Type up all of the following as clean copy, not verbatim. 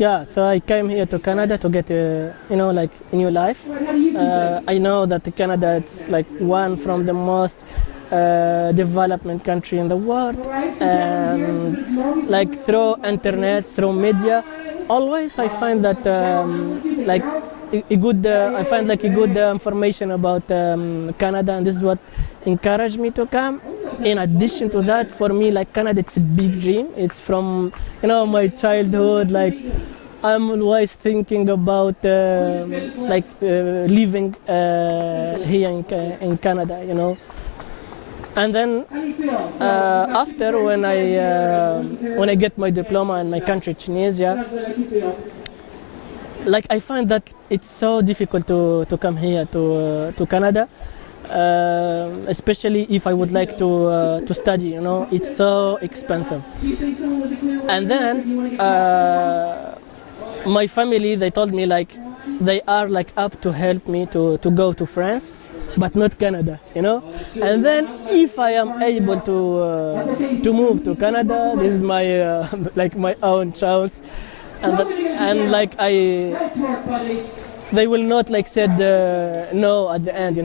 Yeah, so I came here to Canada to get like a new life. I know that Canada it's like one from the most development country in the world, and like through internet, through media, always I find that like a good I find like a good information about Canada, and this is what encouraged me to come. In addition to that, for me, like Canada, it's a big dream. It's from my childhood. Like I'm always thinking about living here in Canada. And then after when I get my diploma in my country, Tunisia, like I find that it's so difficult to come here to Canada, especially if I would like to study. It's so expensive. And then my family, they told me like they are like up to help me to go to France, but not Canada. And then if I am able to move to Canada, this is my like my own choice. And like they will not like said no at the end.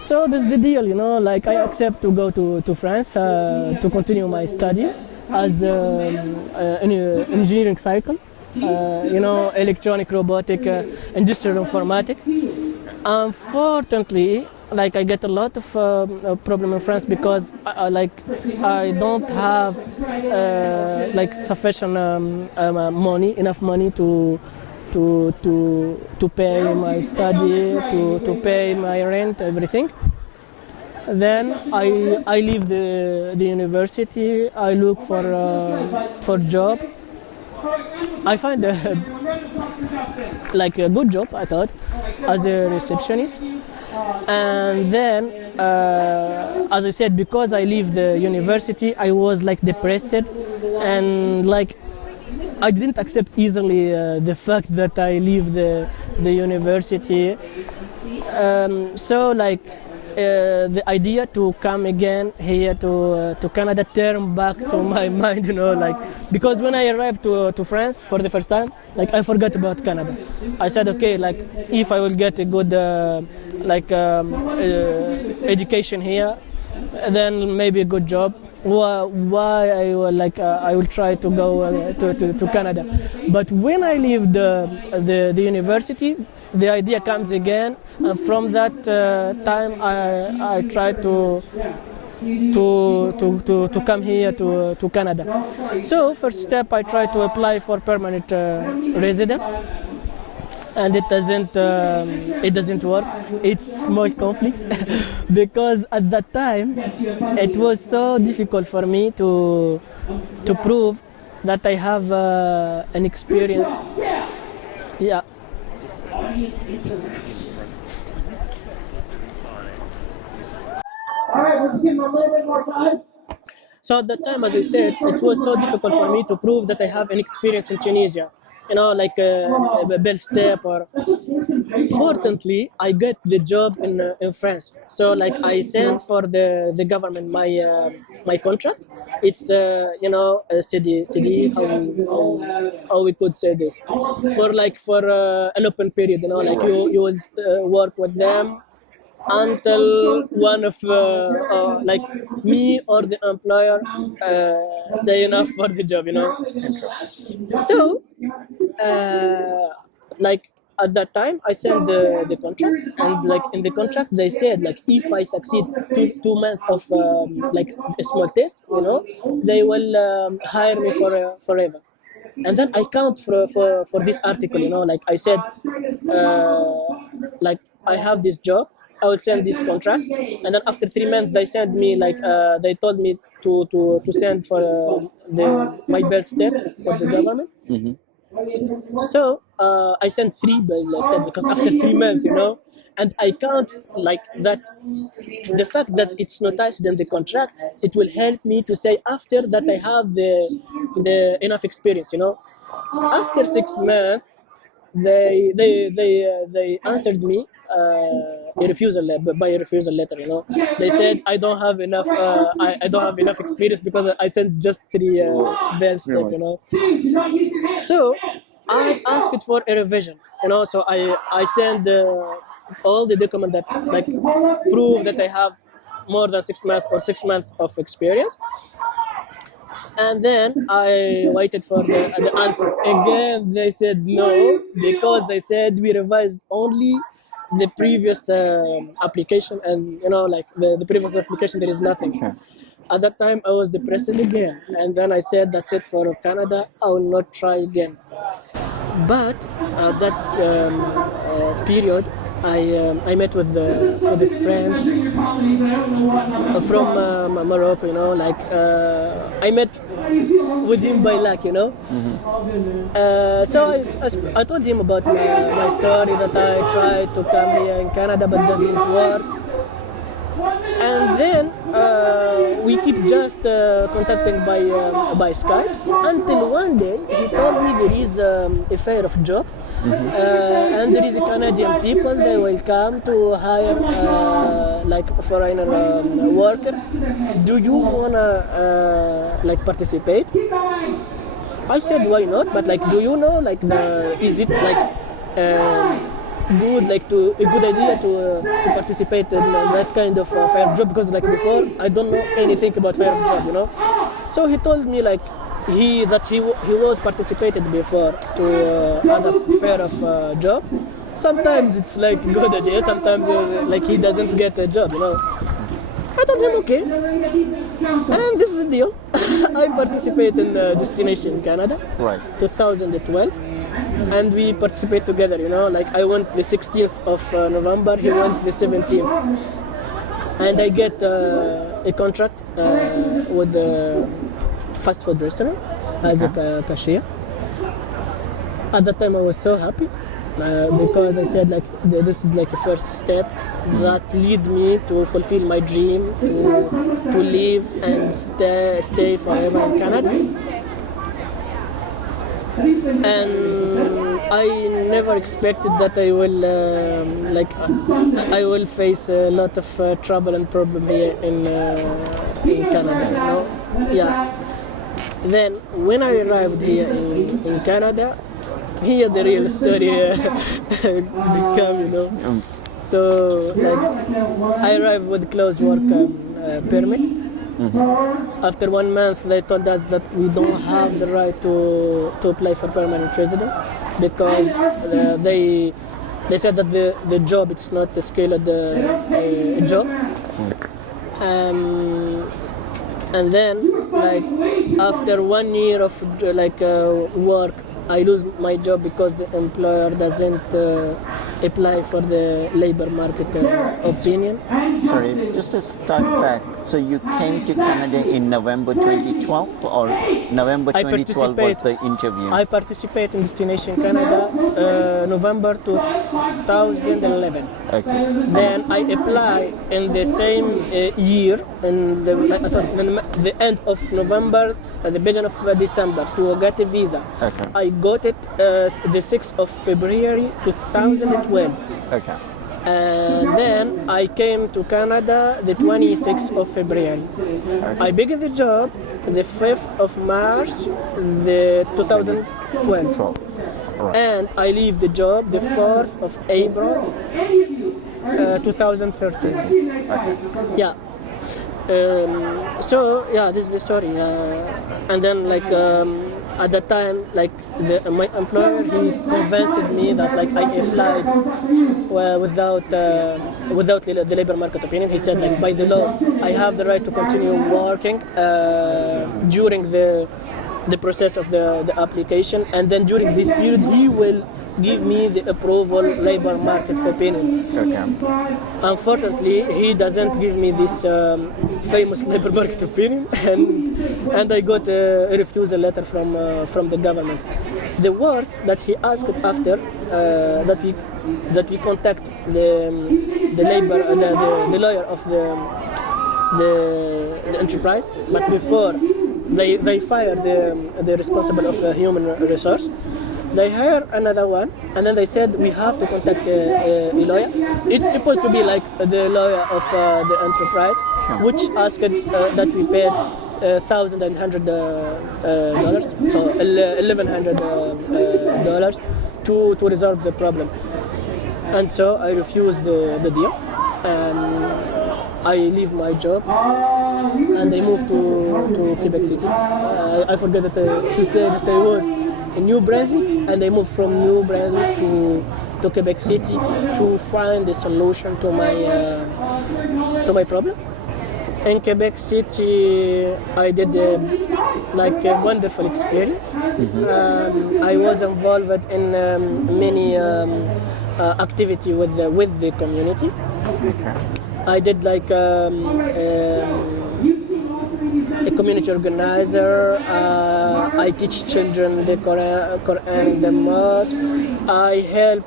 So that's the deal. Like I accept to go to France to continue my study as an engineering cycle. Electronic, robotic, industrial informatics. Unfortunately, like I get a lot of problem in France because I don't have like sufficient enough money to pay my study, to pay my rent, everything. Then I leave the university. I look for job. I find like a good job, I thought, as a receptionist. And then, as I said, because I leave the university, I was like depressed, and like I didn't accept easily the fact that I leave the university. So like the idea to come again here to Canada turned back to my mind, like because when I arrived to France for the first time, like I forgot about Canada. I said, okay, like if I will get a good education here, then maybe a good job. Why I will try to go to Canada. But when I leave the university, the idea comes again, and from that time I try to come here to Canada. So first step, I try to apply for permanent residence, and it doesn't work. It's small conflict because at that time it was so difficult for me to prove that I have an experience. Yeah. All right, we're just giving a little bit more time. So at that time, as I said, it was so difficult for me to prove that I have an experience in Tunisia, like a bell step or. Fortunately, I got the job in France. So like I sent for the government my contract. It's a CD how we could say this for an open period. Like you will work with them until one of like me or the employer say enough for the job. So like at that time I sent the contract, and like in the contract they said like if I succeed 2 months of like a small test, they will hire me forever. And then I count for this article, like I said, like I have this job, I will send this contract, and then after 3 months they send me like they told me to send for my birth step for the government. Mm-hmm. So I sent 3 birth step because after 3 months, and I count like that. The fact that it's noticed in the contract, it will help me to say after that I have the enough experience. After 6 months, they answered me a refusal by a refusal letter. They said I don't have enough. I don't have enough experience because I sent just 3 bell steps. So I asked for a revision, so I send all the documents that like prove that I have more than 6 months or 6 months of experience. And then I waited for the answer. Again, they said no, because they said we revised only the previous application, and like the previous application, there is nothing. Sure. At that time, I was depressed again, and then I said, "That's it for Canada. I will not try again." But at that period, I met with a friend from Morocco. I met with him by luck. So I told him about my story, that I tried to come here in Canada but doesn't work. And then we keep just contacting by Skype, until one day he told me there is a fair of job, and there is a Canadian people, they will come to hire like foreigner worker. Do you wanna like participate? I said why not, but like, do you know like is it like good, like a good idea to participate in that kind of fair job, because like before I don't know anything about fair job. So he told me like he was participated before to other fair of job. Sometimes it's like good idea, sometimes like he doesn't get a job. I told him okay, and this is the deal. I participate in Destination Canada, Right. 2012. And we participate together, like I went the 16th of November, he went the 17th. And I get a contract with the fast food restaurant as a cashier. At that time I was so happy because I said like this is like a first step that lead me to fulfill my dream to live and stay forever in Canada. And I never expected that I will I will face a lot of trouble and problem here in Canada. Yeah. Then when I arrived here in Canada, here the real story become. So like I arrived with close work permit. After 1 month, they told us that we don't have the right to apply for permanent residence, because they said that the job, it's not a skilled job. And then like after 1 year of work, I lose my job because the employer doesn't apply for the labor market opinion. Sorry, just to start back, so you came to Canada in November 2012, or November 2012 was the interview? I participate in Destination Canada November 2011. Okay. Then I apply in the same year, in the end of November, at the beginning of December, to get a visa. Okay. I got it the 6th of February 2012. Okay. And then I came to Canada the 26th of February. Okay. I began the job the 5th of March the 2012. All right. And I leave the job the 4th of April 2013. Okay. Yeah. So yeah, this is the story. And then like at that time, like my employer, he convinced me that like I applied without the labor market opinion. He said like by the law I have the right to continue working during the process of the application, and then during this period he will give me the approval labor market opinion. Okay. Unfortunately, he doesn't give me this famous labor market opinion, and I got a refusal letter from the government. The worst that he asked after that we contact the labor the lawyer of the enterprise, but before they fire the responsible of human resource. They hire another one, and then they said we have to contact a lawyer. It's supposed to be like the lawyer of the enterprise, which asked that we paid $1,100, so $1,100 to resolve the problem. And so I refused the deal. I leave my job and I moved to Quebec City. I forgot to say that I was in New Brunswick, and I moved from New Brunswick to Quebec City to find a solution to my problem. In Quebec City, I did a wonderful experience. I was involved in many activity with the community. Okay. I did a community organizer. I teach children the Quran in the mosque. I help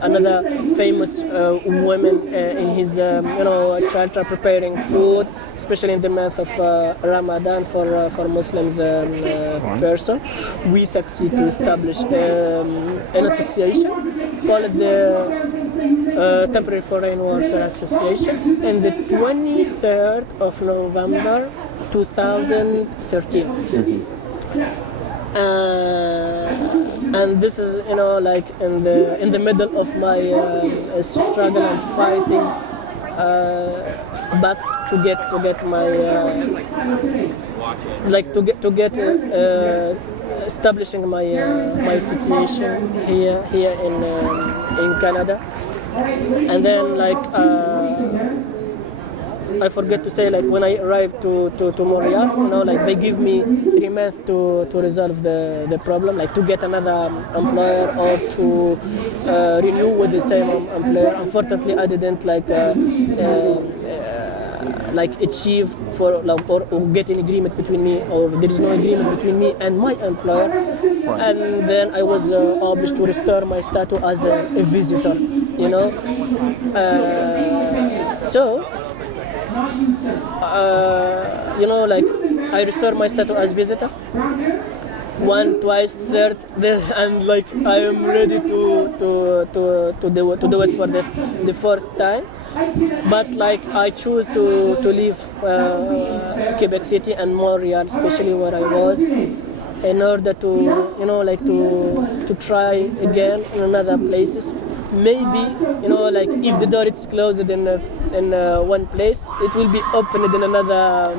another famous woman in his shelter preparing food, especially in the month of Ramadan for Muslims person. We succeed to establish an association called the Temporary Foreign Worker Association in the 23rd of November 2013. And this is in the middle of my struggle and fighting back to get my establishing my situation here in Canada. And then I forget to say, when I arrived to Montreal, they give me 3 months to resolve the problem, to get another employer or to renew with the same employer. Unfortunately, I didn't achieve or get an agreement between me, or there is no agreement between me and my employer. Right. And then I was obliged to restore my status as a visitor, I restored my status as visitor, one, twice, third, and I am ready to do it for the fourth time. But I choose to leave Quebec City and Montreal, especially where I was, in order to to try again in another places. Maybe if the door is closed in one place, it will be opened in another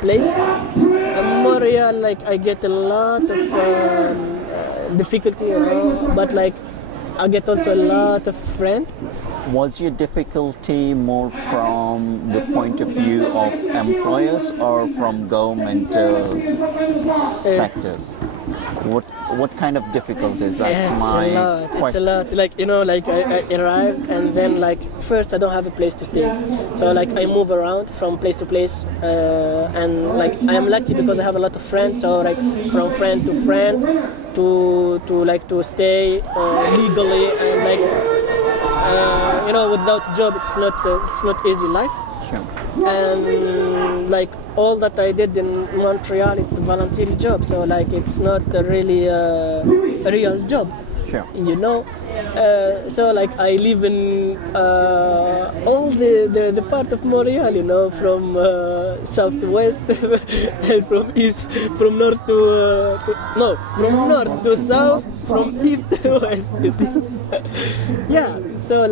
place. In Montreal, I get a lot of difficulty, but I get also a lot of friends. Was your difficulty more from the point of view of employers or from government sectors? What kind of difficulties? That's It's my a lot. It's a question. lot. I arrived, and then first I don't have a place to stay, so I move around from place to place, and I am lucky because I have a lot of friends. So from friend to friend, to stay legally, and without a job it's not easy life. Sure. And all that I did in Montreal, it's a volunteer job, so it's not really a real job. Sure. So I live in all the part of Montreal, from southwest and from east, from north from north to south, from east to west. You see? Yeah. So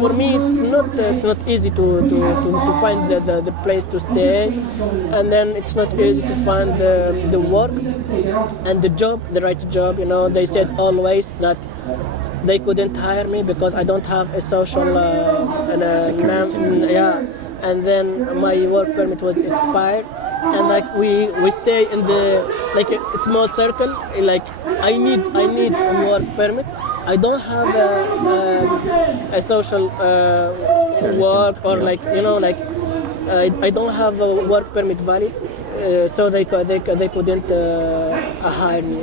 for me, it's not easy to find the place to stay, and then it's not easy to find the work and the right job. They said always that they couldn't hire me because I don't have a social Security. yeah. And then my work permit was expired, and we stay in the a small circle. I need a work permit. I don't have a social work, or I don't have a work permit valid, so they couldn't hire me.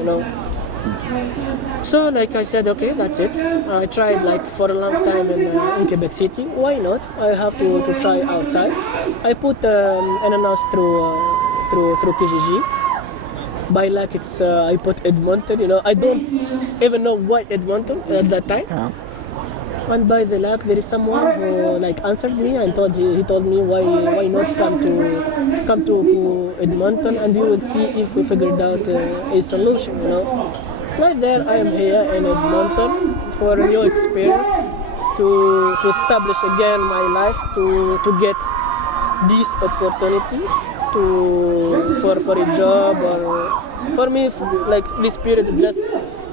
So I said, okay, that's it. I tried for a long time in Quebec City. Why not? I have to try outside. I put an announcement through Kijiji. By luck, I put Edmonton. I don't even know why Edmonton at that time. Yeah. And by the luck, there is someone who like answered me and he told me why not come to Edmonton, and we will see if we figured out a solution. Right there, I am here in Edmonton for a new experience, to establish again my life, to get this opportunity for a job, or for me, like this period is just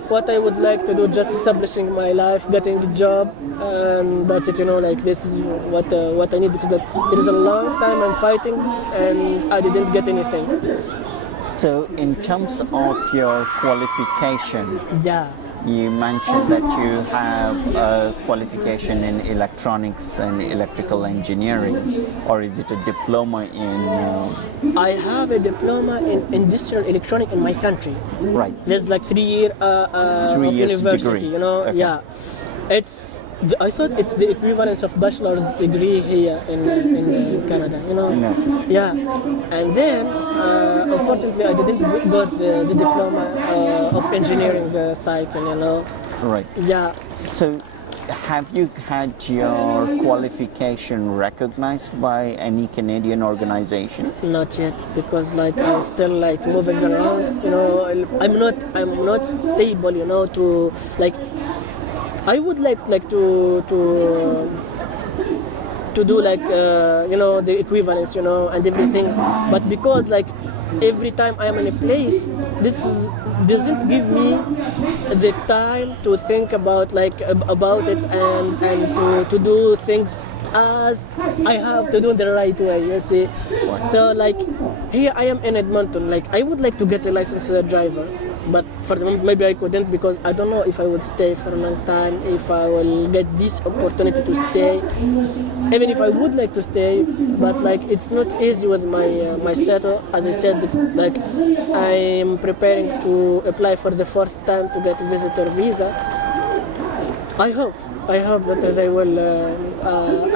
what I would like to do, just establishing my life, getting a job, and that's it. Like this is what I need, because it is a long time I'm fighting and I didn't get anything. So in terms of your qualification, Yeah. you mentioned that you have a qualification in electronics and electrical engineering, or is it a diploma in? I have a diploma in industrial electronic in my country. Right. There's like 3 year 3 of years university. degree. Okay. Yeah. I thought it's the equivalence of bachelor's degree here in Canada. No. Yeah. And then unfortunately I didn't got the diploma of engineering cycle. Right. Yeah. So, have you had your qualification recognized by any Canadian organization? Not yet, because like I'm still like moving around. I'm not stable. To like, I would like to do like the equivalence, and everything. But because like every time I am in a place, doesn't give me the time to think about about it, and to do things as I have to do the right way. You see, so like here I am in Edmonton. Like I would like to get a licensed driver, but for the moment maybe I couldn't, because I don't know if I will stay for a long time, if I will get this opportunity to stay, even if I would like to stay. But like it's not easy with my status. As I said, like I am preparing to apply for the 4th time to get a visitor visa. I hope that they will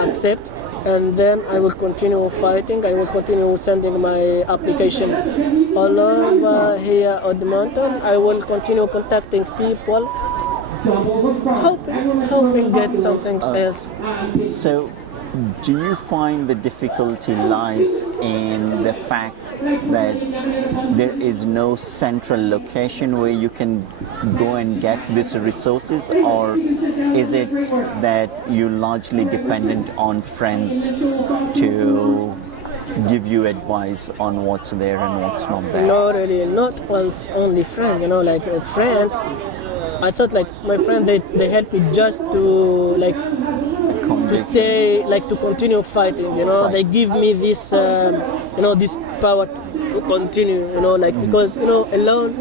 accept, and then I will continue fighting. I will continue sending my application all over here at Edmonton. I will continue contacting people, hoping get something else. So, do you find the difficulty lies in the fact that there is no central location where you can go and get these resources, or is it that you're largely dependent on friends to give you advice on what's there and what's not there? No, really, not only friend. Like a friend. I thought like my friend they helped me just to like to stay, like to continue fighting. Right. They give me this this power to continue. Like because alone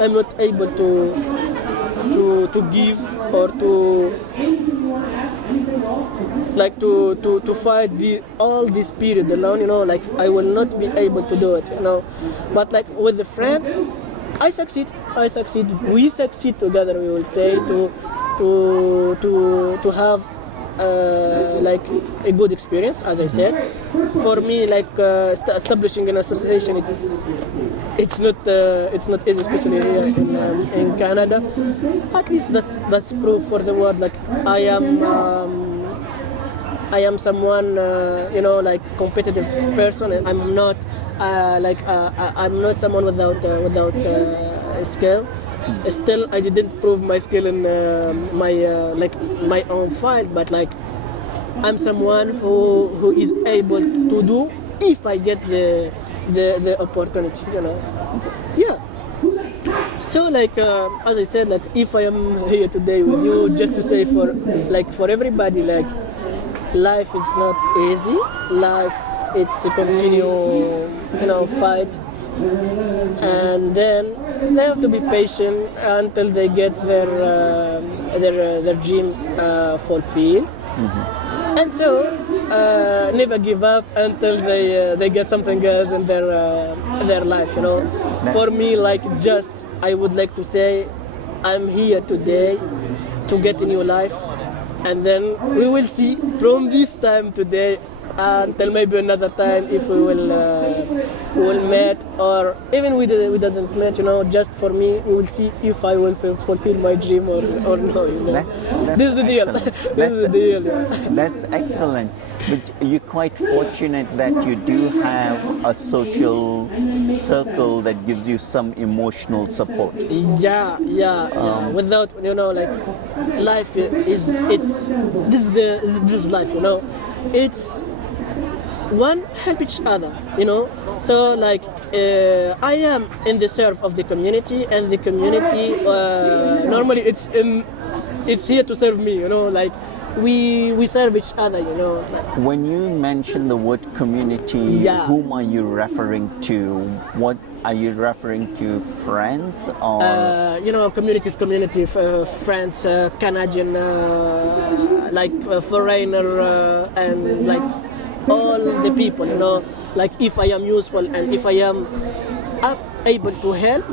I'm not able to give, or to like to fight all this period alone. Like I will not be able to do it. But like with a friend, I succeed. We succeed together. We will say to have like a good experience. As I said, for me, like establishing an association, it's not easy, especially here in Canada. At least that's proof for the world. Like I am someone like competitive person, and I'm not I'm not someone without skill. Still, I didn't prove my skill in my own field, but like I'm someone who is able to do if I get the opportunity. Yeah. So like as I said, like if I am here today with you, just to say for everybody, like life is not easy. Life, it's a continue fight, and then they have to be patient until they get their dream fulfilled. Mm-hmm. And so never give up until they get something else in their life. For me, like just I would like to say I'm here today to get a new life, and then we will see from this time today until maybe another time if we will meet, or even we doesn't meet, just for me, we will see if I will fulfill my dream or no, That's this is the deal. excellent. This is the deal. Yeah. That's excellent. But you're quite fortunate that you do have a social circle that gives you some emotional support. Yeah. Without like life it's this is life. It's one help each other. So like I am in the serve of the community, and the community normally it's here to serve me. Like we serve each other. When you mention the word community, Yeah. whom are you referring to? What are you referring to? Friends or community, friends, Canadian, like foreigner, and like all the people, like if I am useful and if I am able to help,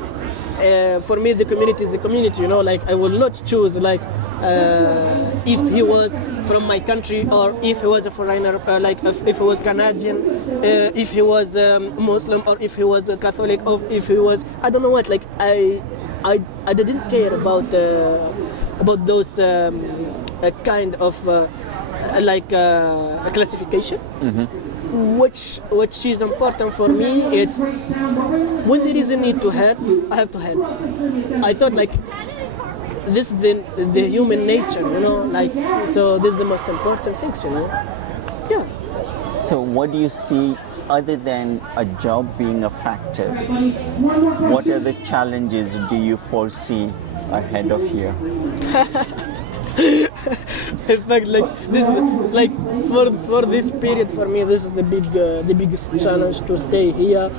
for me the community is the community, like I will not choose like if he was from my country, or if he was a foreigner, like if he was Canadian, if he was Muslim, or if he was a Catholic, or if he was I don't know what, like I didn't care about those kind of like a classification. Which is important for me. It's when there is a need to help, I have to help. I thought like this is the human nature, like, so this is the most important things, Yeah. so what do you see other than a job being a factor? What other challenges do you foresee ahead of here? In fact, like this, like for this period, for me, this is the biggest challenge, to stay here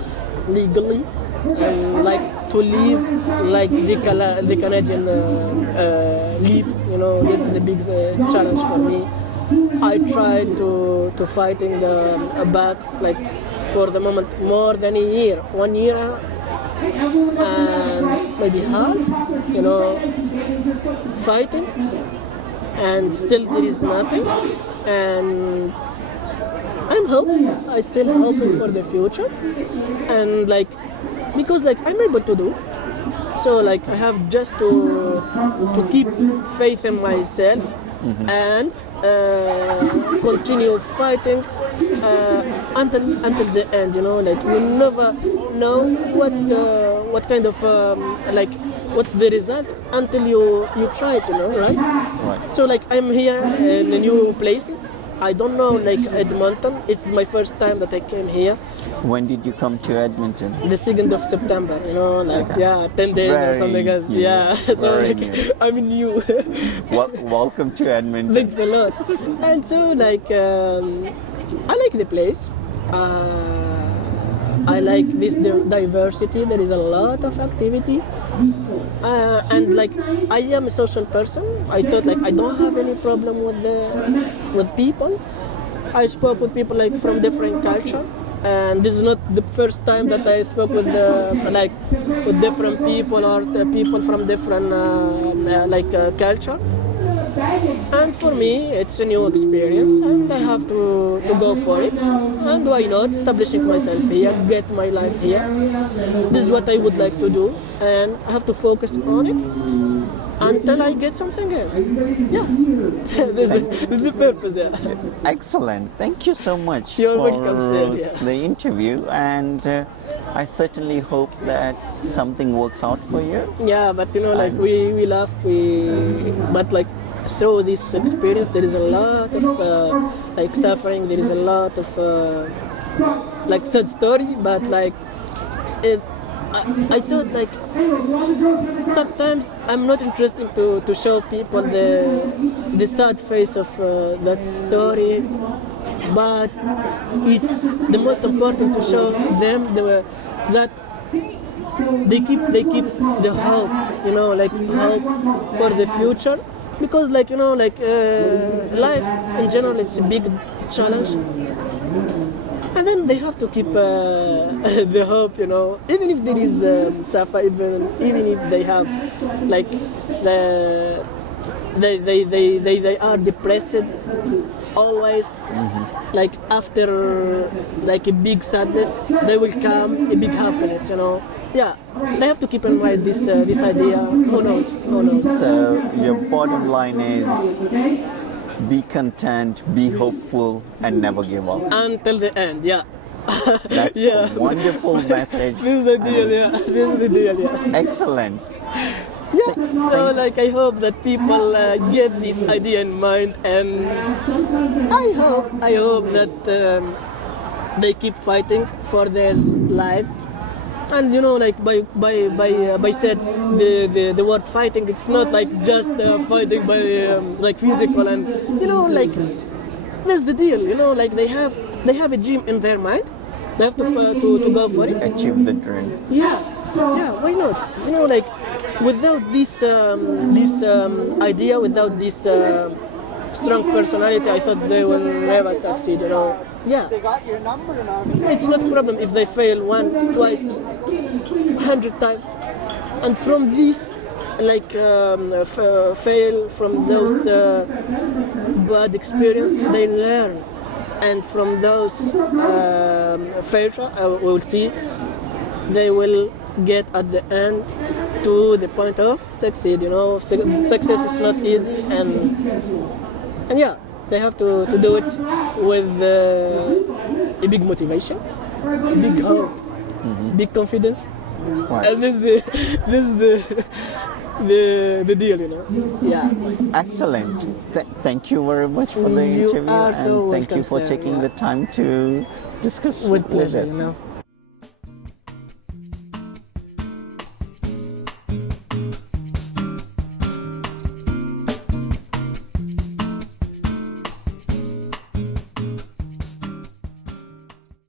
legally, and like to live like the Canadian live. This is the biggest challenge for me. I try to fighting back, like for the moment, more than a year, 1 year and maybe half, fighting, and still there is nothing, and I still hoping for the future, and like because like I'm able to do, so like I have just to keep faith in myself, and continue fighting until the end. Like you never know what kind of like what's the result until you try it, right? Right. So like I'm here in new places. I don't know, like Edmonton. It's my first time that I came here. When did you come to Edmonton? The 2nd of September, like 10 days Very or something else. new, Yeah, so very like new. I'm new. Welcome to Edmonton. Thanks a lot. And so like I like the place. I like this diversity. There is a lot of activity, and like I am a social person. I thought like I don't have any problem with people. I spoke with people like from different culture, and this is not the first time that I spoke with with different people, or the people from different culture. And for me, it's a new experience, and I have to go for it. And why not establishing myself here, get my life here? This is what I would like to do, and I have to focus on it until I get something else. Yeah, this is the purpose. Yeah. Excellent. Thank you so much You're for welcome, sir. Yeah. the interview, and I certainly hope that something works out for you. Yeah, but like we laugh, but like through this experience, there is a lot of like suffering. There is a lot of like sad story, but like I thought like sometimes I'm not interested to show people the sad face of that story, but it's the most important to show them that they keep the hope, like hope for the future, because like life in general, it's a big challenge, and then they have to keep the hope, even if there is suffer, even if they have like they are depressed, always like after like a big sadness, there will come a big happiness. Yeah, they have to keep in mind this idea. Who knows? Who knows? So your bottom line is be content, be hopeful, and never give up. Until the end. Yeah. That's Yeah. a wonderful message. This is the deal. Yeah. This is the deal. Yeah. Excellent. Yeah, so like I hope that people get this idea in mind, and I hope that they keep fighting for their lives. And like by said the word fighting, it's not like just fighting by like physical, and like that's the deal. Like they have a dream in their mind. They have to go for it. Achieve the dream. Yeah, why not? Like without this idea, without this strong personality, I thought they will never succeed. Yeah. It's not a problem if they fail one, twice, 100 times, and from this, like fail from those bad experience, they learn. And from those failure, we will see, they will get at the end to the point of succeed. Success is not easy, and yeah, they have to do it with a big motivation, big hope, big confidence, Right. and this is the deal. Yeah. Excellent. Thank you very much for the You interview, are and so thank you welcome, for sir. taking the time to discuss With pleasure. us.